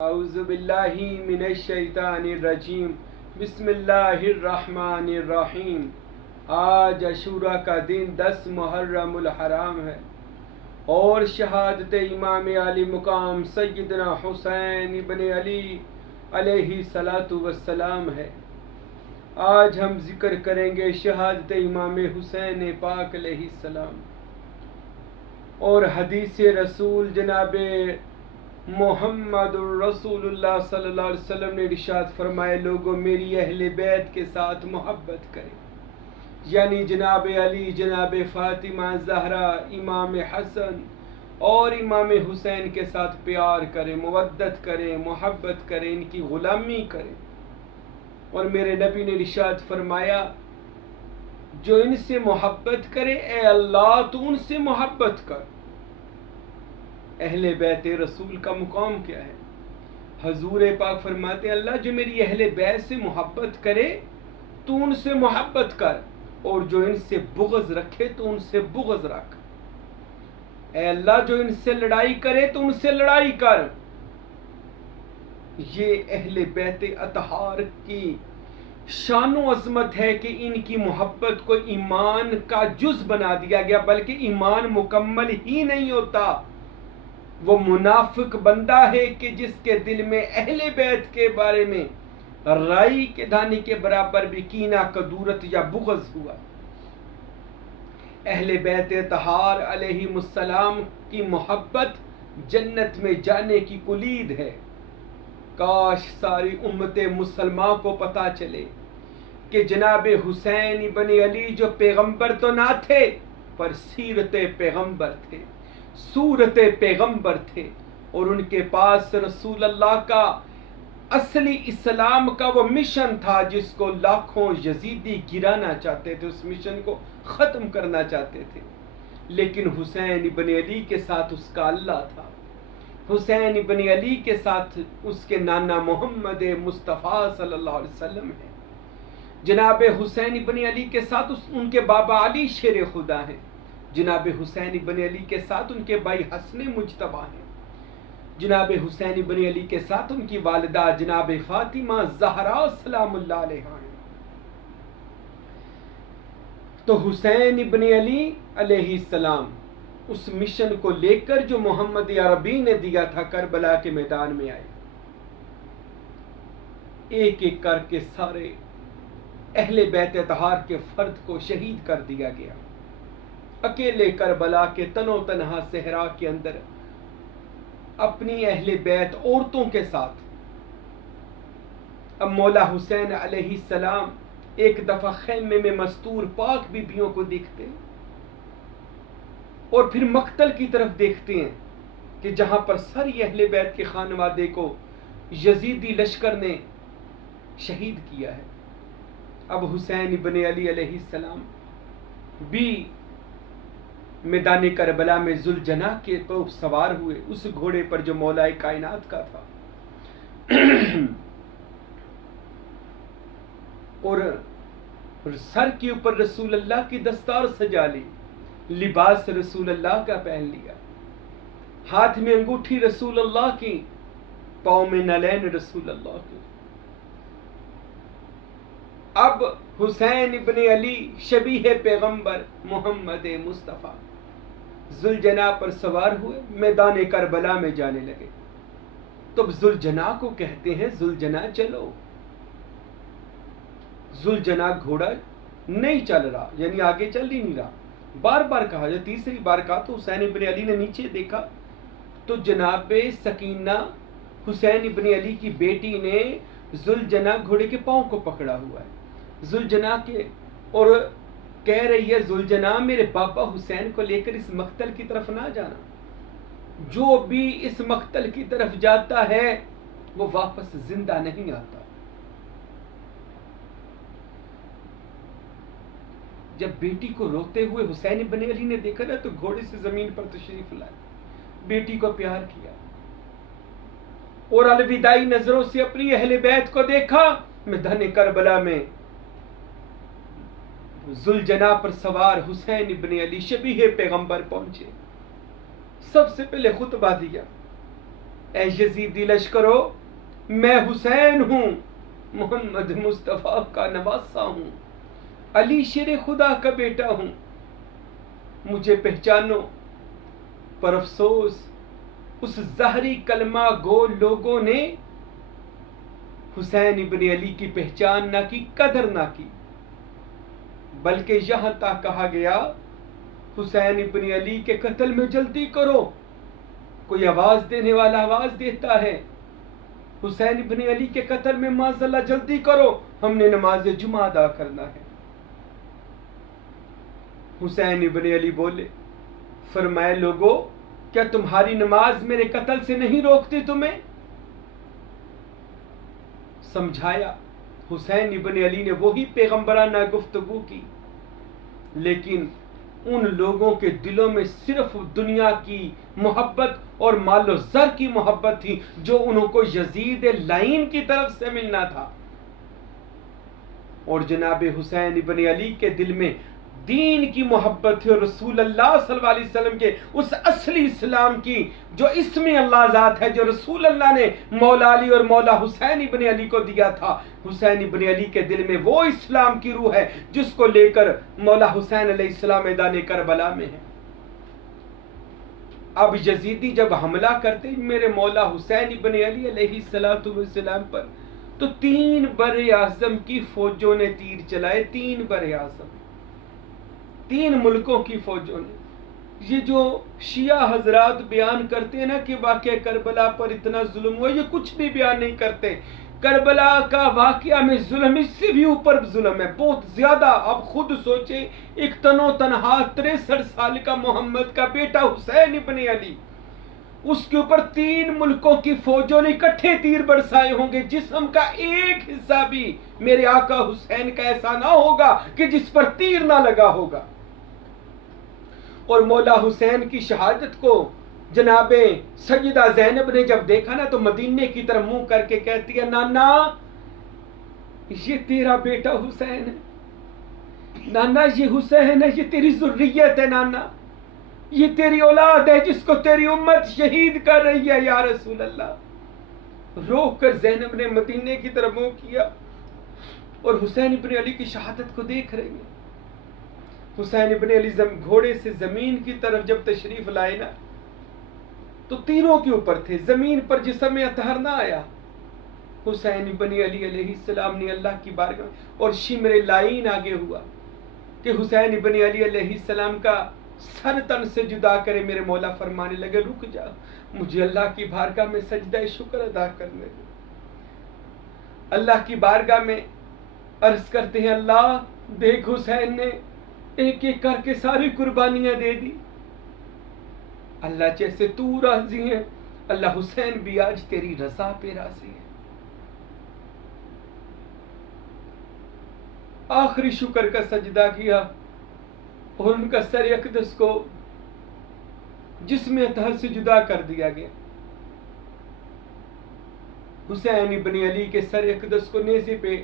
اعوذ باللہ من الشیطان الرجیم بسم اللہ الرحمن الرحیم۔ آج عاشوراء کا دن 10 محرم الحرام ہے اور شہادت امام علی مقام سیدنا حسین ابن علی علیہ السلام ہے۔ آج ہم ذکر کریں گے شہادت امام حسین پاک علیہ السلام اور حدیث رسول جناب محمد رسول اللہ صلی اللہ علیہ وسلم نے ارشاد فرمائے، لوگوں میری اہل بیت کے ساتھ محبت کریں، یعنی جناب علی، جناب فاطمہ زہرا، امام حسن اور امام حسین کے ساتھ پیار کریں، مودت کریں، محبت کریں، ان کی غلامی کریں۔ اور میرے نبی نے ارشاد فرمایا، جو ان سے محبت کرے اے اللہ تو ان سے محبت کر۔ اہل بیت رسول کا مقام کیا ہے؟ حضور پاک فرماتے ہیں، اللہ جو میری اہل بیت سے محبت کرے تو ان سے محبت کر، اور جو ان سے بغض رکھے تو ان سے بغض رکھ۔ اے اللہ جو ان سے لڑائی کرے تو ان سے لڑائی کر۔ یہ اہل بیت اطہار کی شان و عظمت ہے کہ ان کی محبت کو ایمان کا جز بنا دیا گیا، بلکہ ایمان مکمل ہی نہیں ہوتا۔ وہ منافق بندہ ہے کہ جس کے دل میں اہل بیت کے بارے میں رائی کے دانے کے برابر بھی کینہ، کدورت یا بغض ہوا۔ اہل بیت طہار علیہ السلام کی محبت جنت میں جانے کی کلید ہے۔ کاش ساری امت مسلمہ کو پتہ چلے کہ جناب حسین ابن علی جو پیغمبر تو نہ تھے پر سیرت پیغمبر تھے، صورت پیغمبر تھے، اور ان کے پاس رسول اللہ کا اصلی اسلام کا وہ مشن تھا جس کو لاکھوں یزیدی گرانا چاہتے تھے، اس مشن کو ختم کرنا چاہتے تھے، لیکن حسین ابن علی کے ساتھ اس کا اللہ تھا۔ حسین ابن علی کے ساتھ اس کے نانا محمد مصطفیٰ صلی اللہ علیہ وسلم ہے۔ جناب حسین ابن علی کے ساتھ ان کے بابا علی شیر خدا ہیں۔ جناب حسین ابن علی کے ساتھ ان کے بھائی حسن مجتبیٰ ہیں۔ جناب حسین ابن علی کے ساتھ ان کی والدہ جناب فاطمہ زہرا سلام اللہ علیہا ہیں۔ تو حسین ابن علی علیہ السلام اس مشن کو لے کر جو محمد عربی نے دیا تھا، کربلا کے میدان میں آئے۔ ایک ایک کر کے سارے اہل بیت طہار کے فرد کو شہید کر دیا گیا۔ اکیلے کربلا کے تنو تنہا صحرا کے اندر اپنی اہل بیت عورتوں کے ساتھ اب مولا حسین علیہ السلام ایک دفعہ خیمے میں مستور پاک بیبیوں کو دیکھتے ہیں اور پھر مقتل کی طرف دیکھتے ہیں کہ جہاں پر ساری اہل بیت کے خانوادے کو یزیدی لشکر نے شہید کیا ہے۔ اب حسین ابن علی علیہ السلام بھی میدان کربلا میں ذوالجناح کے تو سوار ہوئے، اس گھوڑے پر جو مولا کائنات کا تھا، اور سر کے اوپر رسول اللہ کی دستار سجا لی، لباس رسول اللہ کا پہن لیا، ہاتھ میں انگوٹھی رسول اللہ کی، پاؤں میں نالین رسول اللہ کی۔ اب حسین ابن علی شبیہ پیغمبر محمد مصطفیٰ ذوالجناح پر سوار ہوئے، میدان کربلا میں جانے لگے۔ تو ذوالجناح کو کہتے ہیں، ذوالجناح چلو۔ ذوالجناح گھوڑا نہیں چل رہا، یعنی آگے چل ہی نہیں رہا۔ بار بار کہا، جو تیسری بار کہا تو حسین ابن علی نے نیچے دیکھا تو جناب سکینہ حسین ابن علی کی بیٹی نے ذوالجناح گھوڑے کے پاؤں کو پکڑا ہوا ہے، ذوالجناح کے، اور کہہ رہی ہے، ذوالجناح میرے بابا حسین کو لے کر اس مقتل کی طرف نہ جانا، جو بھی اس مقتل کی طرف جاتا ہے وہ واپس زندہ نہیں آتا۔ جب بیٹی کو روتے ہوئے حسین ابن علی نے دیکھا نا تو گھوڑے سے زمین پر تشریف لائے، بیٹی کو پیار کیا اور الوداعی نظروں سے اپنی اہل بیت کو دیکھا۔ میدان کربلا میں ذوالجناح پر سوار حسین ابن علی شبیہ پیغمبر پہنچے، سب سے پہلے خطبہ دیا، اے یزیدی لشکرو، میں حسین ہوں، محمد مصطفیٰ کا نواسہ ہوں، علی شیر خدا کا بیٹا ہوں، مجھے پہچانو۔ پر افسوس اس ظاہری کلمہ گو لوگوں نے حسین ابن علی کی پہچان نہ کی، قدر نہ کی، بلکہ یہاں تک کہا گیا حسین ابن علی کے قتل میں جلدی کرو، کوئی آواز دینے والا آواز دیتا ہے، حسین ابن علی کے قتل میں معاذ جلدی کرو، ہم نے نماز جمعہ ادا کرنا ہے۔ حسین ابن علی بولے، فرمائے لوگو، کیا تمہاری نماز میرے قتل سے نہیں روکتی تمہیں؟ سمجھایا۔ حسین ابن علی نے وہی پیغمبرانہ گفتگو کی، لیکن ان لوگوں کے دلوں میں صرف دنیا کی محبت اور مال و زر کی محبت تھی جو انہوں کو یزید لعین کی طرف سے ملنا تھا، اور جناب حسین ابن علی کے دل میں دین کی محبت تھی، اور رسول اللہ صلی اللہ علیہ وسلم کے اس اصلی اسلام کی جو اسم اللہ ذات ہے، جو رسول اللہ نے مولا علی اور مولا حسین ابن علی کو دیا تھا۔ حسین ابن علی کے دل میں وہ اسلام کی روح ہے جس کو لے کر مولا حسین علیہ السلام میدان کربلا میں ہے۔ اب یزیدی جب حملہ کرتے میرے مولا حسین ابن علی علیہ السلام پر، تو 3 بر اعظم کی فوجوں نے تیر چلائے، 3 بر اعظم، 3 ملکوں کی فوجوں نے۔ یہ جو شیعہ حضرات بیان کرتے ہیں نا کہ واقعہ کربلا پر اتنا ظلم ہوا، یہ کچھ بھی بیان نہیں کرتے۔ کربلا کا واقعہ میں ظلم اس سے بھی اوپر ظلم ہے، بہت زیادہ۔ آپ خود سوچیں، ایک تنو تنہا 63 سال کا محمد کا بیٹا حسین ابن علی، اس کے اوپر 3 ملکوں کی فوجوں نے اکٹھے تیر برسائے ہوں گے، جسم کا ایک حصہ بھی میرے آقا حسین کا ایسا نہ ہوگا کہ جس پر تیر نہ لگا ہوگا۔ اور مولا حسین کی شہادت کو جناب سیدہ زینب نے جب دیکھا نا تو مدینے کی طرف منہ کر کے کہتی ہے، نانا یہ تیرا بیٹا حسین ہے، نانا یہ حسین ہے، یہ تیری ذریت ہے، نانا یہ تیری اولاد ہے جس کو تیری امت شہید کر رہی ہے یا رسول اللہ۔ رو کر زینب نے مدینے کی طرف منہ کیا اور حسین ابن علی کی شہادت کو دیکھ رہی ہے۔ حسین ابن علی گھوڑے سے زمین کی طرف جب تشریف لائے نا تو تیروں کے اوپر تھے، زمین پر جسم اطہر نہ آیا۔ حسین ابن علی علیہ السلام نے اللہ کی بارگاہ اور شمر لعین آگے ہوا کہ حسین ابن علی علیہ السلام کا سر تن سے جدا کرے۔ میرے مولا فرمانے لگے، رک جا، مجھے اللہ کی بارگاہ میں سجدہ شکر ادا کرنے دے۔ اللہ کی بارگاہ میں عرض کرتے ہیں، اللہ دیکھ حسین نے ایک ایک کر کے ساری قربانیاں دے دی، اللہ جیسے تو راضی ہے، اللہ حسین بھی آج تیری رضا پہ راضی ہے۔ آخری شکر کا سجدہ کیا اور ان کا سر اقدس کو جسم اطہر سے جدا کر دیا گیا۔ حسین ابن علی کے سر اقدس کو نیزے پہ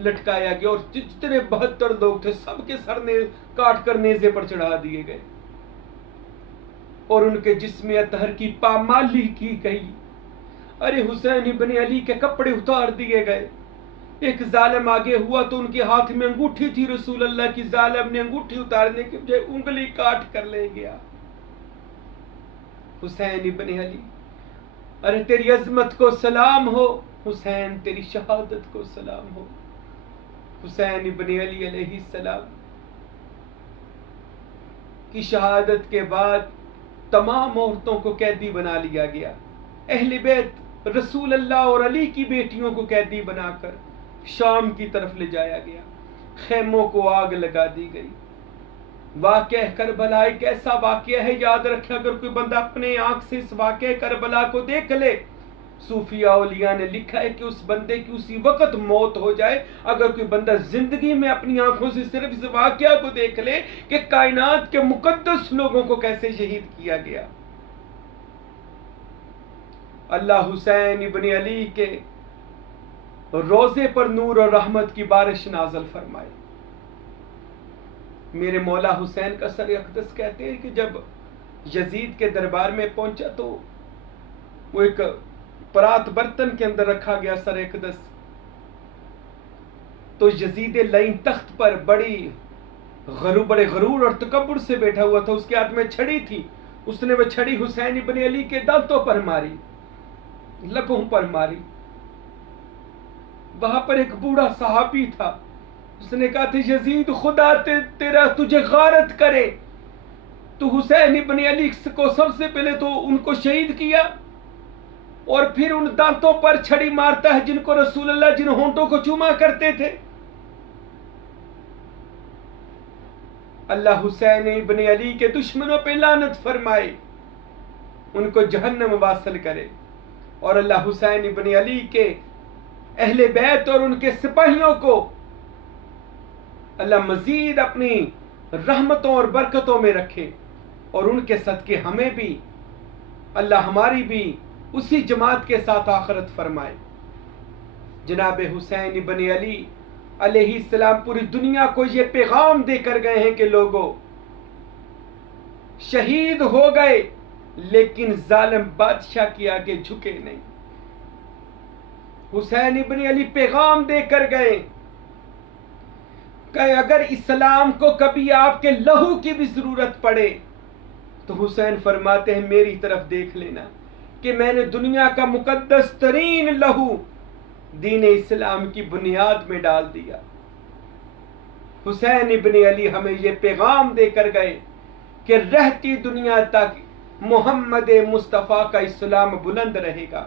لٹکایا گیا اور جتنے 72 لوگ تھے سب کے سر نے کاٹ کر نیزے پر چڑھا دیے گئے اور ان کے جسم اطہر کی پامالی کی گئی۔ ارے حسین ابن علی کے کپڑے اتار دیے گئے۔ ایک ظالم آگے ہوا تو ان کے ہاتھ میں انگوٹھی تھی رسول اللہ کی، ظالم نے انگوٹھی اتارنے کے بجائے انگلی کاٹ کر لے گیا۔ حسین ابن علی، ارے تیری عظمت کو سلام ہو، حسین تیری شہادت کو سلام ہو۔ حسین ابن علی علیہ السلام کی شہادت کے بعد تمام عورتوں کو قیدی بنا لیا گیا، اہل بیت رسول اللہ اور علی کی بیٹیوں کو قیدی بنا کر شام کی طرف لے جایا گیا، خیموں کو آگ لگا دی گئی۔ واقعہ کربلا ایک ایسا واقعہ ہے، یاد رکھے اگر کوئی بندہ اپنے آنکھ سے اس واقعہ کربلا کو دیکھ لے، صوفیاء اولیاء نے لکھا ہے کہ اس بندے کی اسی وقت موت ہو جائے اگر کوئی بندہ زندگی میں اپنی آنکھوں سے صرف اس واقعہ کو دیکھ لے کہ کائنات کے مقدس لوگوں کو کیسے شہید کیا گیا۔ اللہ حسین ابن علی کے روزے پر نور اور رحمت کی بارش نازل فرمائے۔ میرے مولا حسین کا سر اقدس کہتے ہیں کہ جب یزید کے دربار میں پہنچا تو وہ ایک پرات برتن کے اندر رکھا گیا سر اقدس. تو یزید لعین تخت پر بڑے غرور اور تکبر سے بیٹھا ہوا تھا. اس کے ہاتھ میں چھڑی تھی. اس نے وہ چھڑی حسین ابن علی کے دانتوں پر ماری, لبوں پر ماری. وہاں پر ایک بوڑھا صحابی تھا. اس نے کہا تھا یزید خدا تجھے غارت کرے, تو حسین ابن علی کو سب سے پہلے تو ان کو شہید کیا اور پھر ان دانتوں پر چھڑی مارتا ہے جن کو رسول اللہ جن ہونٹوں کو چوما کرتے تھے. اللہ حسین ابن علی کے دشمنوں پہ لعنت فرمائے, ان کو جہنم واصل کرے, اور اللہ حسین ابن علی کے اہل بیت اور ان کے سپاہیوں کو اللہ مزید اپنی رحمتوں اور برکتوں میں رکھے, اور ان کے صدقے ہمیں بھی اللہ ہماری بھی اسی جماعت کے ساتھ آخرت فرمائے. جناب حسین ابن علی علیہ السلام پوری دنیا کو یہ پیغام دے کر گئے ہیں کہ لوگوں شہید ہو گئے لیکن ظالم بادشاہ کے آگے جھکے نہیں. حسین ابن علی پیغام دے کر گئے کہ اگر اسلام کو کبھی آپ کے لہو کی بھی ضرورت پڑے تو حسین فرماتے ہیں میری طرف دیکھ لینا کہ میں نے دنیا کا مقدس ترین لہو دین اسلام کی بنیاد میں ڈال دیا. حسین ابن علی ہمیں یہ پیغام دے کر گئے کہ رہتی دنیا تک محمد مصطفیٰ کا اسلام بلند رہے گا,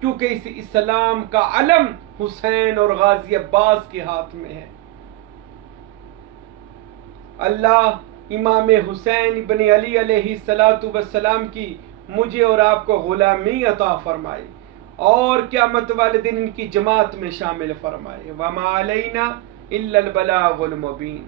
کیونکہ اس اسلام کا علم حسین اور غازی عباس کے ہاتھ میں ہے. اللہ امام حسین ابن علی علیہ السلام کی مجھے اور آپ کو غلامی عطا فرمائے اور قیامت والے دن ان کی جماعت میں شامل فرمائے. وما علینا الا البلاغ المبین.